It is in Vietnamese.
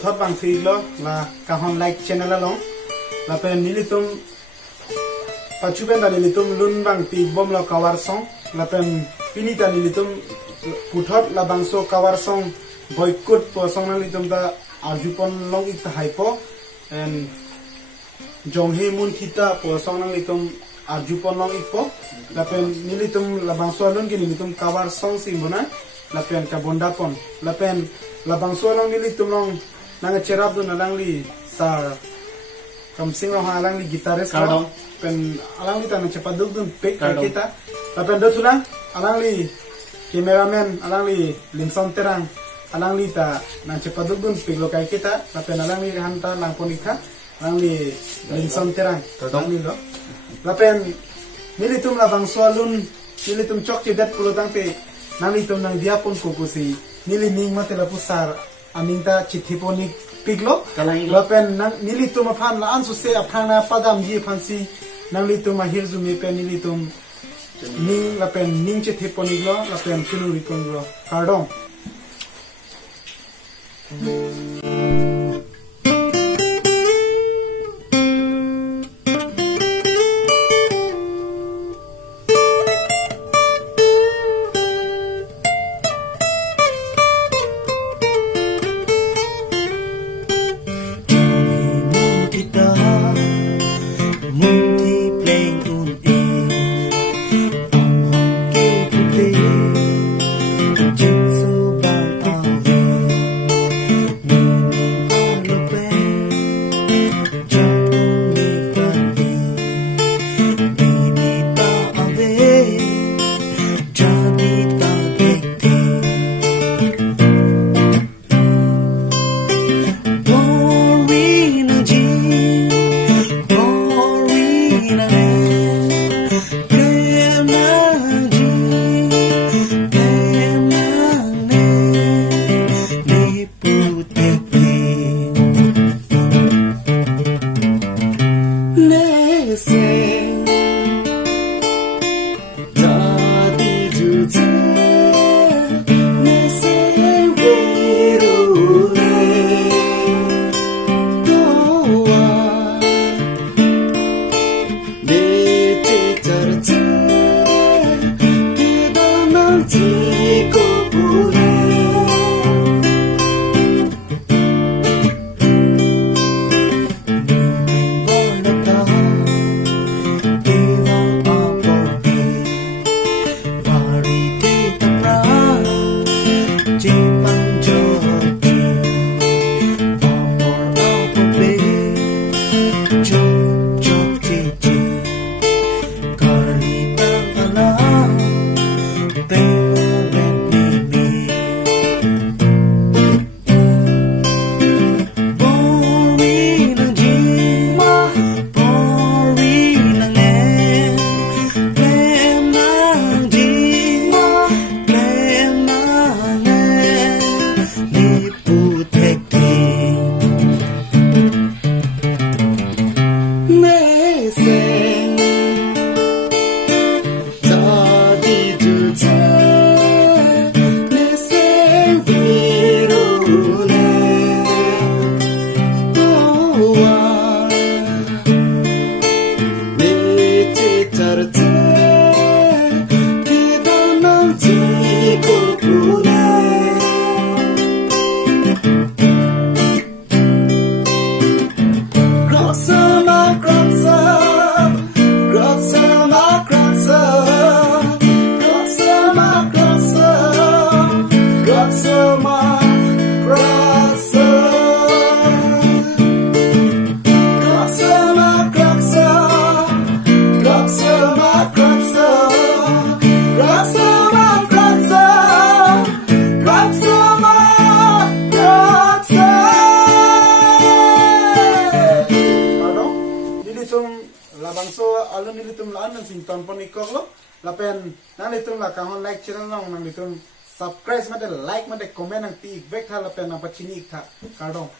puthot bang thi lo là kahon like channel long la pen nilitum pachuben da nilitum lun bang pi bom lo kawar song la pen pinita nilitum puthot la bangso kawar song boykut po song nilitum da arjupon long ik haipo and jonghe mun kita po song nilitum arjupon long ikpo la pen nilitum la bangso lun ki nilitum kawar song simbona la pen ka bondapon la pen la bangso long nilitum long nang cherap do nalang li sar kam sing long halang li gitaris ko pen alang li tan cepat dug dun pek kita la pen do tulang alang li cameraman alang li linson terang alang li ta nang cepat dug dun pek lo kai kita la pen alang li hantar lang ponika alang li linson terang alang li lo la pen nilitum la bangso lun nilitum chok cedat pulutang pe nang litum nang dia pun kukusi nili ning mate la pusar aminta chithiponi piglo la pen nang nilitum aphan la ansu se aphana padam ji phansi nang litum hirjumi pen nilitum ning la pen ning chithiponi lo la pen chunu rikon lo kardong alun nilitum laan nan sing ton pon ikok lo lapen nan litum la kahon like channel long nan litum subscribe mate like mate comment nang ti vek tha lapen nang pachini tha kardong